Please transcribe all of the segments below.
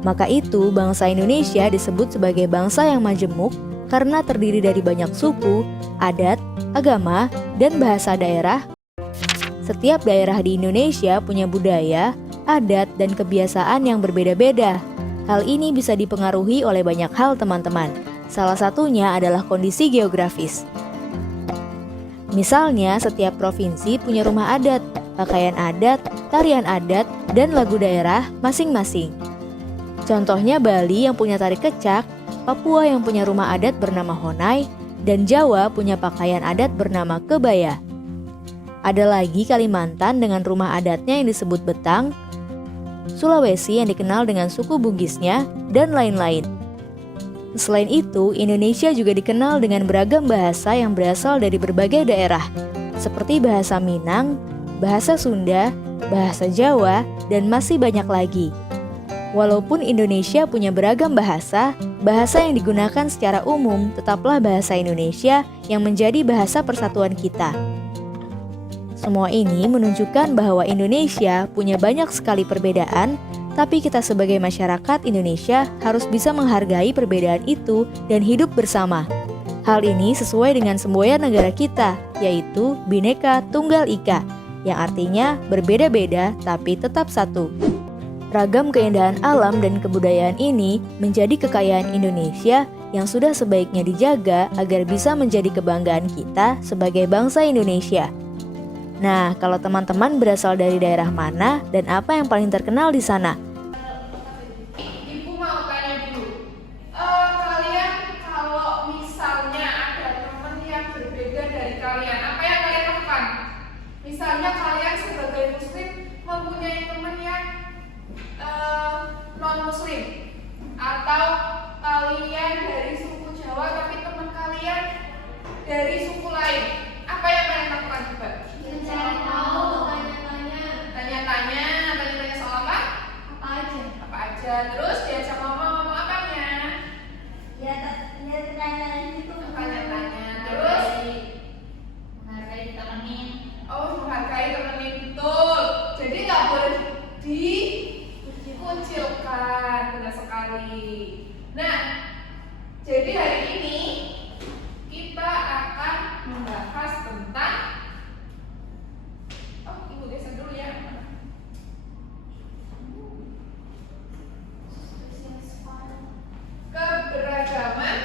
Maka itu bangsa Indonesia disebut sebagai bangsa yang majemuk karena terdiri dari banyak suku, adat, agama, dan bahasa daerah. Setiap daerah di Indonesia punya budaya, adat, dan kebiasaan yang berbeda-beda. Hal ini bisa dipengaruhi oleh banyak hal teman-teman. Salah satunya adalah kondisi geografis. Misalnya, setiap provinsi punya rumah adat, pakaian adat, tarian adat, dan lagu daerah masing-masing. Contohnya Bali yang punya tari kecak, Papua yang punya rumah adat bernama Honai, dan Jawa punya pakaian adat bernama kebaya. Ada lagi Kalimantan dengan rumah adatnya yang disebut Betang, Sulawesi yang dikenal dengan suku Bugisnya, dan lain-lain. Selain itu, Indonesia juga dikenal dengan beragam bahasa yang berasal dari berbagai daerah, seperti bahasa Minang, bahasa Sunda, bahasa Jawa, dan masih banyak lagi. Walaupun Indonesia punya beragam bahasa, bahasa yang digunakan secara umum tetaplah bahasa Indonesia yang menjadi bahasa persatuan kita. Semua ini menunjukkan bahwa Indonesia punya banyak sekali perbedaan, tapi kita sebagai masyarakat Indonesia harus bisa menghargai perbedaan itu dan hidup bersama. Hal ini sesuai dengan semboyan negara kita, yaitu Bhinneka Tunggal Ika, yang artinya berbeda-beda tapi tetap satu. Ragam keindahan alam dan kebudayaan ini menjadi kekayaan Indonesia yang sudah sebaiknya dijaga agar bisa menjadi kebanggaan kita sebagai bangsa Indonesia. Nah, kalau teman-teman berasal dari daerah mana dan apa yang paling terkenal di sana? Ibu mau tanya dulu, kalian kalau misalnya ada teman yang berbeda dari kalian, apa yang kalian lakukan? Misalnya kalian sebagai muslim mempunyai teman yang non-muslim, atau kalian dari suku Jawa tapi teman kalian dari suku lain, apa yang kalian lakukan coba? Mencari tahu, Tanya-tanya soal apa? Apa aja. Terus diajak ngomong apanya? Ya tanya-tanya gitu. Tanya-tanya. Terus Menghargai ditemenin. menghargai temenin, betul. Jadi nggak boleh dikucilkan, benar sekali. Nah, jadi hari ini kita akan membahas tentang Ibu geser dulu ya. Keberagaman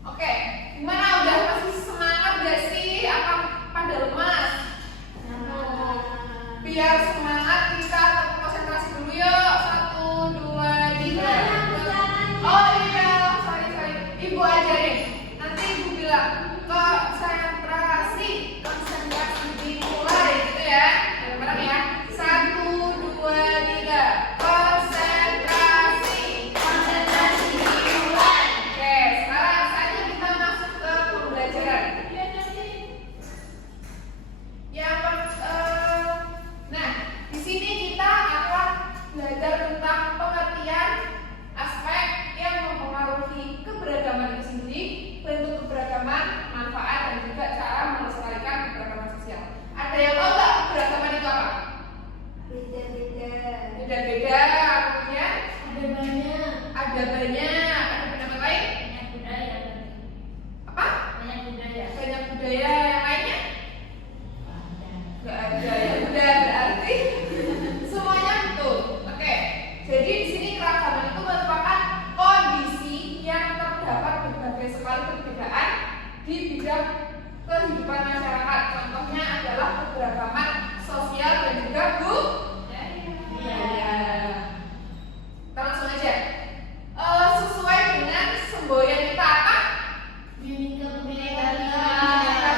Oke, gimana, udah masih semangat gak sih? Apa pada lemas? Biar semangat kita konsentrasi dulu yuk. 1, 2, 3. Oh iya, sorry. Ibu ajarin. Nanti ibu bilang konsentrasi dimulai gitu ya. Bareng ya. 1, 2, 3. Konsentrasi dimulai. Oke, sekarang saatnya kita masuk ke pembelajaran. Nah, di sini kita akan belajar tentang pengertian aspek yang mempengaruhi keberagaman itu sendiri, bentuk keberagaman, manfaat, dan juga cara melestarikan keberagaman sosial. Ada yang tahu nggak keberagaman itu apa? Beda-beda, kemudian ada banyak. Ada pendapat lain? Apa? Banyak budaya. Yang lainnya? Nggak ada. Ya udah, berarti semuanya betul. Oke. Jadi di sini keragaman itu merupakan kondisi yang terdapat berbagai sekali perbedaan di bidang kehidupan masyarakat. Contohnya adalah keberagaman sosial dan juga budaya. Kita langsung aja. Sesuai dengan semboyan kita apa? Bhinneka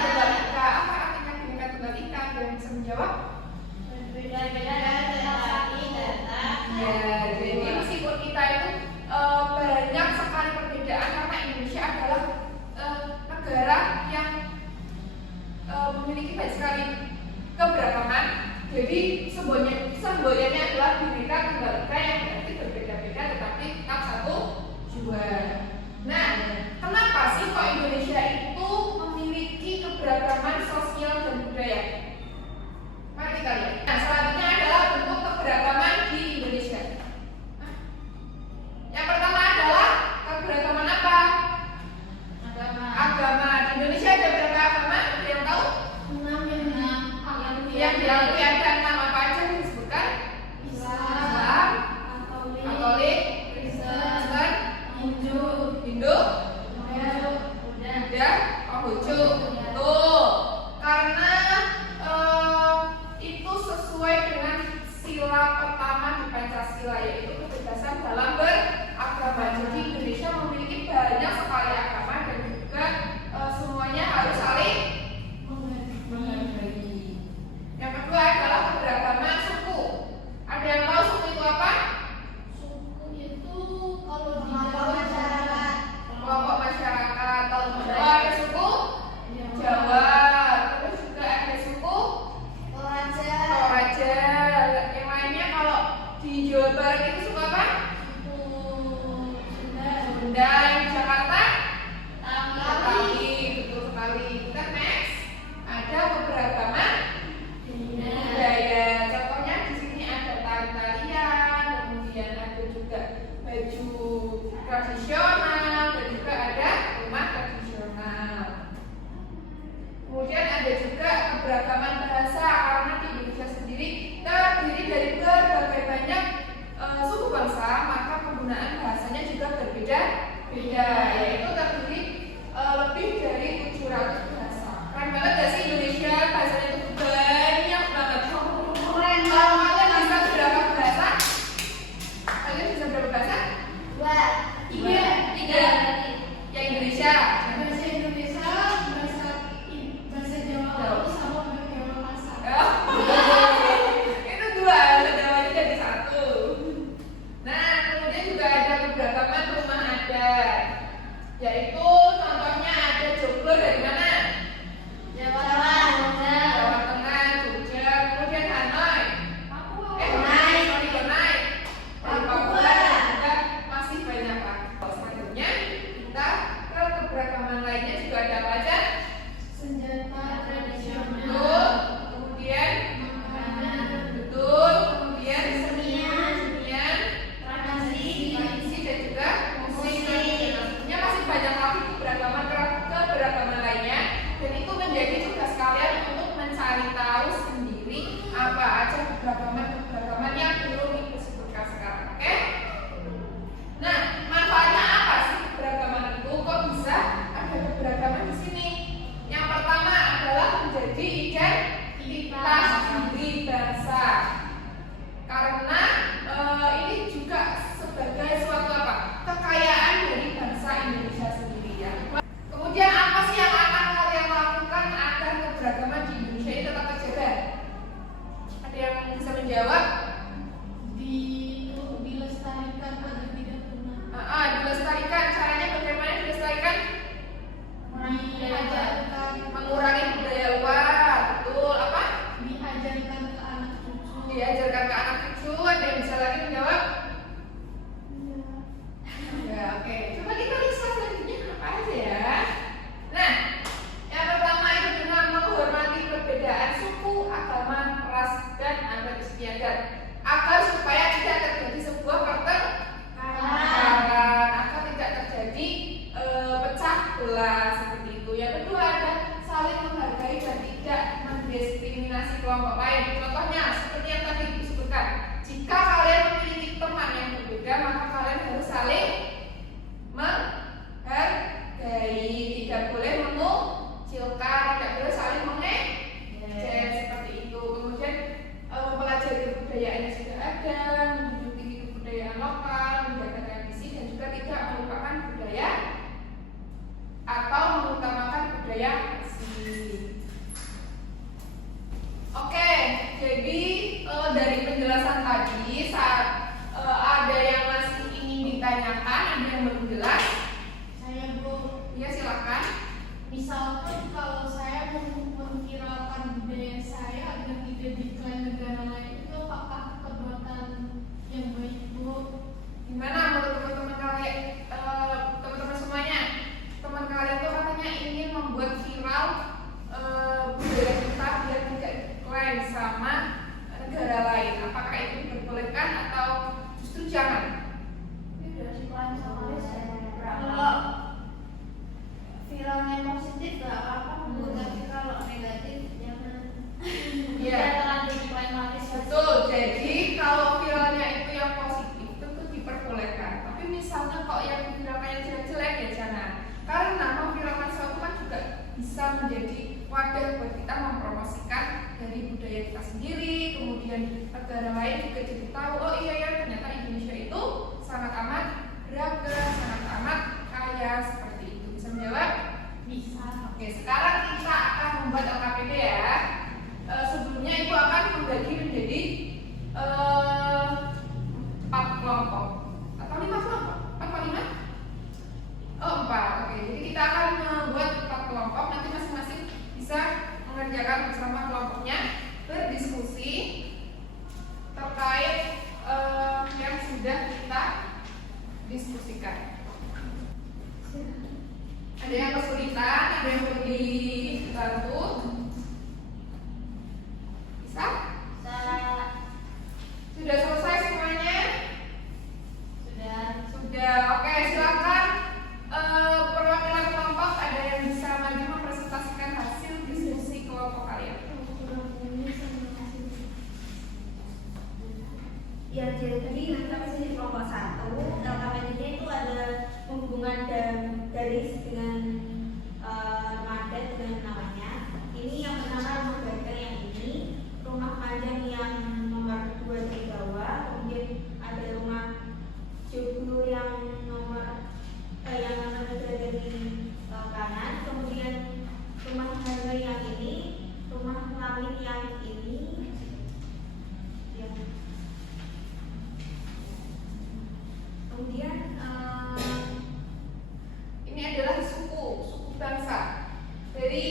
Tunggal Ika. Apa artinya Bhinneka Tunggal Ika? Ada yang bisa menjawab? Ya, jadi meskipun kita itu banyak sekali perbedaan, karena Indonesia adalah negara yang memiliki banyak sekali keberagaman. Jadi semboyannya adalah Bhinneka Tunggal Ika, yang berarti berbeda-beda tetapi tetap satu jua. Nah, kenapa sih kok Indonesia itu memiliki Pancasila, yaitu kebebasan dalam beragama. Jadi Indonesia memiliki banyak sekali agama dan juga semuanya harus saling menghargai. Yang kedua adalah keberagaman suku. Ada yang tahu suku itu apa? Suku itu kalau di Kelompok masyarakat. Kalau di Jawa ada suku Jawa, terus juga ada suku Toraja. Toraja. Yang lainnya kalau di Jawa Barat itu suku apa? Sunda. Yang di Jakarta? Betawi. Betul sekali. Kita next ada keberagaman budaya. Contohnya di sini ada tari-tarian, kemudian ada juga baju tradisional dan juga ada rumah tradisional. Kemudian ada juga keberagaman bahasa, karena di Indonesia sendiri terdiri dari berbagai banyak suku bangsa, maka penggunaan bahasanya juga berbeda-beda, yaitu terdiri lebih dari 700 bahasa. Keren banget gak sih Indonesia? Bahasanya itu banyak banget. Kalau kalian bisa berapa bahasa? Kalian bisa berapa bahasa? Tiga. Yang Indonesia. Itu dua, Jawanya jadi satu. Nah, kemudian juga ada keberagaman rumah adat, yaitu contohnya ada joglo dari mana? Jawa Tengah, Jogja, kemudian Hanoi, Brunei, Papua, dan juga masih banyak lagi. Selanjutnya kita ke keberagaman lainnya juga ada apa aja? Senjata tradisional. Betul. Kemudian betul. Kemudian Kesenian. tradisi dan juga musik. Musik. Sebenarnya masih banyak lagi keberagaman lainnya, dan itu menjadi tugas kalian untuk mencari tahu sendiri apa aja keberagaman yang belum disebutkan sekarang. Oke? Nah, manfaatnya apa sih keberagaman itu? Kok bisa ada keberagaman di sini? Yang pertama adalah menjadi identitas diri bangsa. Karena ini juga sebagai suatu apa? Kekayaan dari bangsa Indonesia sendiri ya. Kemudian apa sih yang akan kalian lakukan agar keberagaman di Indonesia ini tetap terjaga? Ada yang bisa menjawab? Dilestarikan agar tidak punah. Dilestarikan. Caranya bagaimana dilestarikan? Diajarkan Mengurangi budaya luar. Betul. Apa? diajarkan ke anak cucu. Diajarkan ke anak cucu. Ada yang bisa lagi menjawab? Ya, oke. Coba kita lihat selanjutnya apa aja ya. Nah, yang pertama itu dengan menghormati perbedaan suku, agama, ras, dan adat istiadat, agar supaya tidak terjadi sebuah pertengkaran, agar tidak terjadi pecah belah seperti itu. Yang kedua ada saling menghargai dan tidak mendiskriminasi kelompok lain. Contohnya seperti yang tadi disebutkan, jika kalian memiliki teman yang berbeda, maka kalian harus saling menghargai, tidak boleh mengucilkan, tidak boleh saling mengejek seperti itu. Kemudian mempelajari kebudayaannya sudah ada, menjunjung tinggi kebudayaan lokal, menjaga tradisi, dan juga tidak melupakan budaya atau mengutamakan budaya asli. Oke, jadi dari penjelasan tadi saat ada yang masih ingin ditanyakan, ada yang belum jelas? Saya Bu, Ya silakan. misalkan kalau saya memviralkan budaya saya agar tidak diklaim negara lain, itu apakah perbuatan yang baik Bu? Gimana menurut teman-teman kalian, teman-teman semuanya? Teman kalian tuh katanya ingin membuat viral budaya kita biar tidak diklaim sama negara lain. Apakah itu diperbolehkan atau justru jangan? Kalau viralnya positif gak apa-apa Bu, tapi kalau negatif jangan. Iya. Terlanjur diklaim. Betul. Jadi kalau viralnya itu yang positif itu tuh diperbolehkan. Tapi misalnya kok yang viralnya jelek-jelek ya jangan. Karena memviralkan sesuatu kan juga bisa menjadi wadah buat kita mempromosikan dari budaya kita sendiri, kemudian negara lain juga jadi tahu, oh iya ya ternyata diskusikan. Ada yang kesulitan, ada yang perlu dibantu? Bisa? Sudah selesai semuanya? Sudah. Oke, silakan perwakilan kelompok ada yang bisa maju mempresentasikan hasil diskusi kelompok kalian. Ya, jadi kami sini kelompok 1. LKPD-nya itu ada hubungan garis dengan remaja dengan namanya. Ini yang pertama rumah benteng yang ini, rumah panjang yang nomor 2 di bawah, kemudian ada rumah joglo yang nomor 2 dari kanan, kemudian rumah harga yang ini, rumah langit yang ini. Ya. Kemudian Ini adalah suku bangsa dari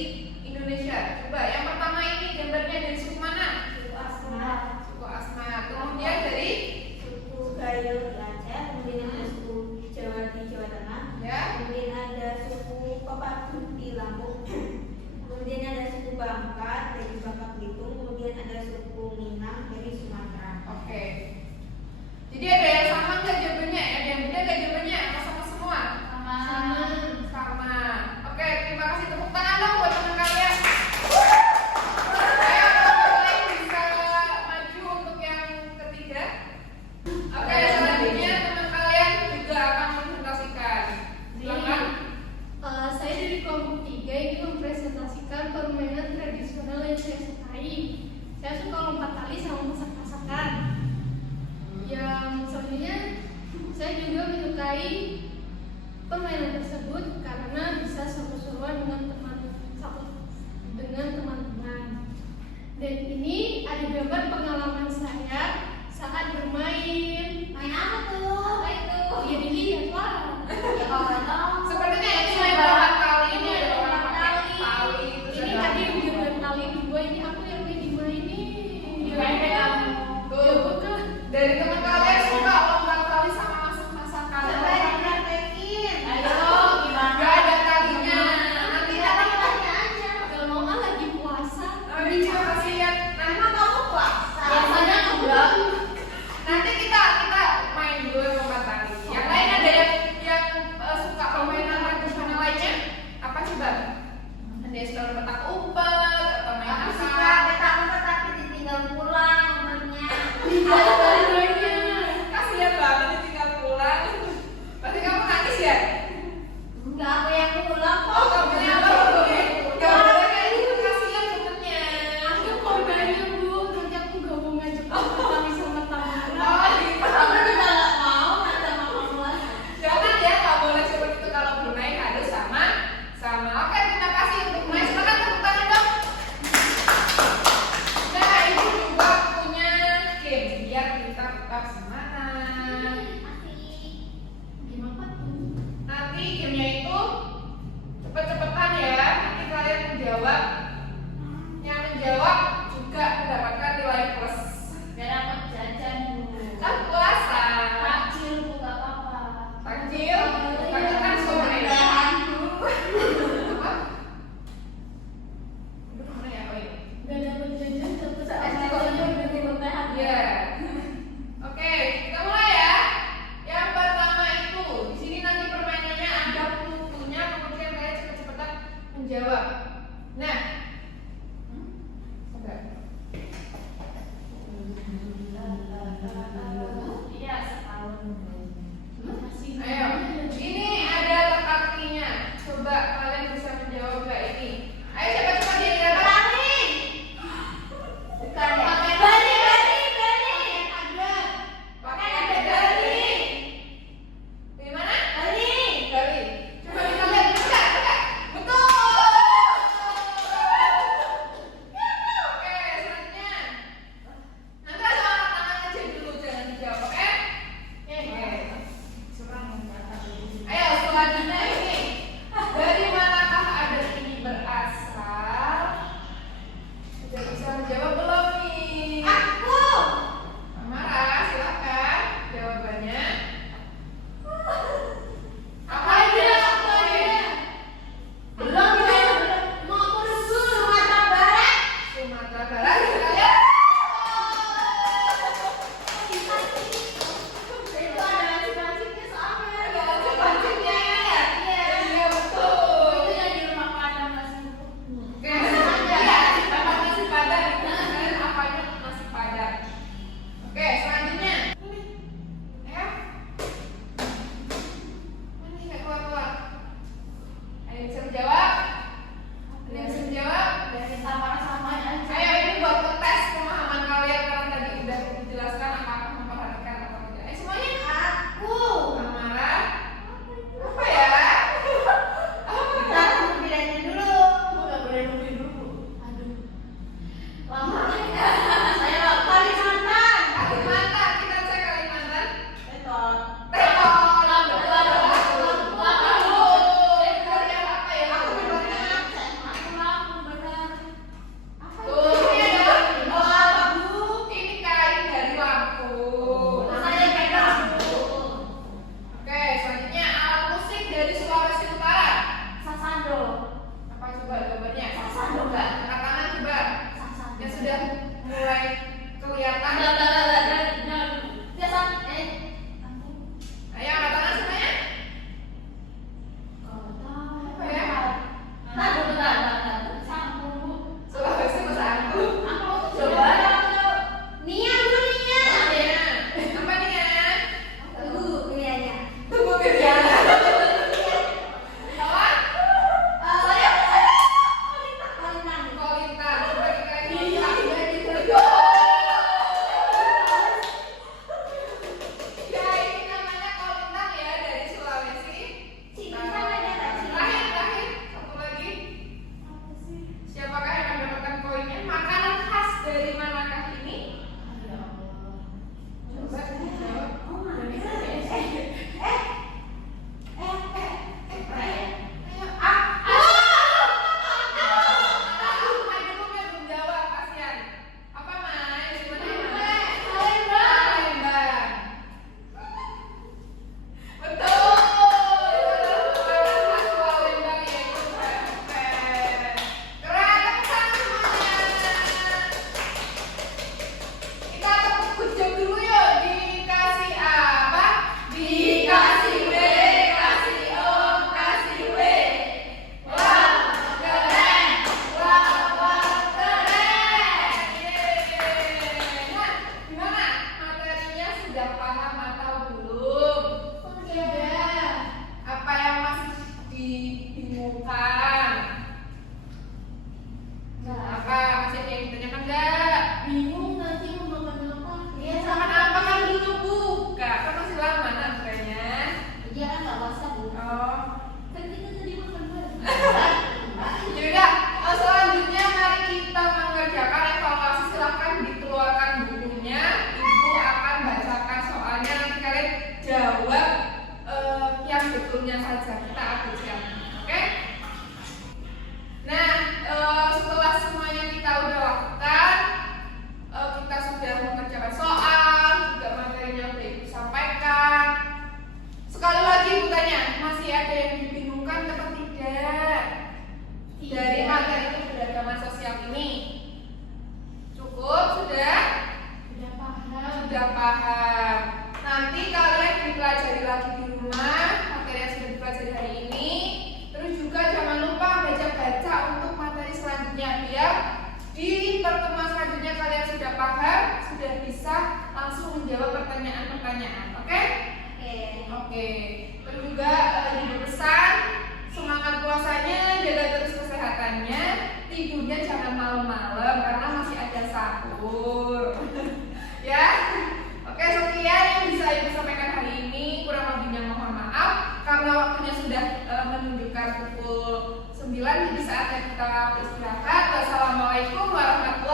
Indonesia. Coba yang pertama ini gambarnya dari suku mana? suku Asmat, Suku Asmat. Kemudian dari suku Gayo di Aceh, kemudian ada suku Jawa di Jawa Tengah, ya. kemudian ada suku Pepadu di Lampung, kemudian ada suku Bangka dari Bangka Belitung, kemudian ada suku Minang dari Sumatera. Oke. Jadi ada yang sama nggak jawabannya? Ada yang beda nggak jawabannya? Apa sama semua? Sama. Oke, terima kasih, tepuk tangan dong buat teman kalian. Ayo, teman lain bisa maju untuk yang ketiga. Oke, selanjutnya teman kalian juga akan mempresentasikan. Silakan. Saya dari kelompok 3 ini mempresentasikan permainan tradisional yang saya sukai. Saya suka lompat tali sama masak-masakan. Yang selanjutnya saya juga menyukai permainan tersebut karena bisa seru-seruan dengan teman-teman. Dan ini ada gambar pengalaman saya saat bermain. Main apa tuh? Apa itu? Ya dilihatlah. Ya kalau tahu. Sepertinya ini main lompat tali. Ini Ini ada orang lompat pakai tali. tali. Ini tadi yang gambar tali dua, ini aku yang main dimainin. Ya Main bukan. Tuh. Ya bukan. Dari teman kalian suka lompat tali sama masak-masakan. Coba dipraktekin. Ayo, gimana? Gak ada talinya. Nanti aja. Kalau mama lagi puasa. Abi coba kasih lihat. Emang kamu puasa? Biasanya enggak. Nanti kita main dulu lompat tali. Yang lain ada yang suka permainan tradisional lainnya? Apa coba? Ada yang suka petak umpet atau main Aku apa? suka petak umpet tapi ditinggal pulang umurnya. Ada talinya. Kasihan banget tinggal pulang. Pasti kamu nangis ya? Enggak, aku yang pulang kok. Oh, kamu yang apa? Gak boleh kayak gitu, kasihan temennya. Aku korbannya bu, nanti aku gak mau ngajak tali sama Tamara. Oh, gitu. Aku juga gak mau ngajak mamamu lagi. Jangan ya, nggak boleh seperti itu kalau bermain harus sama. Oke, terima kasih untuk main. Silakan tepuk tangan dong. Nah, ini juga punya game biar kita tetap semangat. Gimana tuh? Nanti gamenya itu cepet-cepetan ya. Nanti kalian menjawab. Yang menjawab juga mendapatkan nilai plus. Gak dapat jajan dulu. Kan puasa. Takjil bu, gak apa-apa. Takjil kan sore. Mudah-mudahan dulu. Apa? Itu kemana ya? Oh iya. Gak dapet jajan, dapet Soalnya kalau udah mudah-mudahan. Iya. Oke, paham, sudah bisa langsung menjawab pertanyaan-pertanyaan. Oke? Oke. Terus juga dipesan semangat puasanya, jaga terus kesehatannya, tidurnya jangan malam-malam karena masih ada sahur. Ya. Oke, sekian yang bisa Ibu sampaikan hari ini. Kurang lebihnya mohon maaf karena waktunya sudah menunjukkan pukul 9, jadi saatnya kita beristirahat. Wassalamualaikum warahmatullahi wabarakatuh.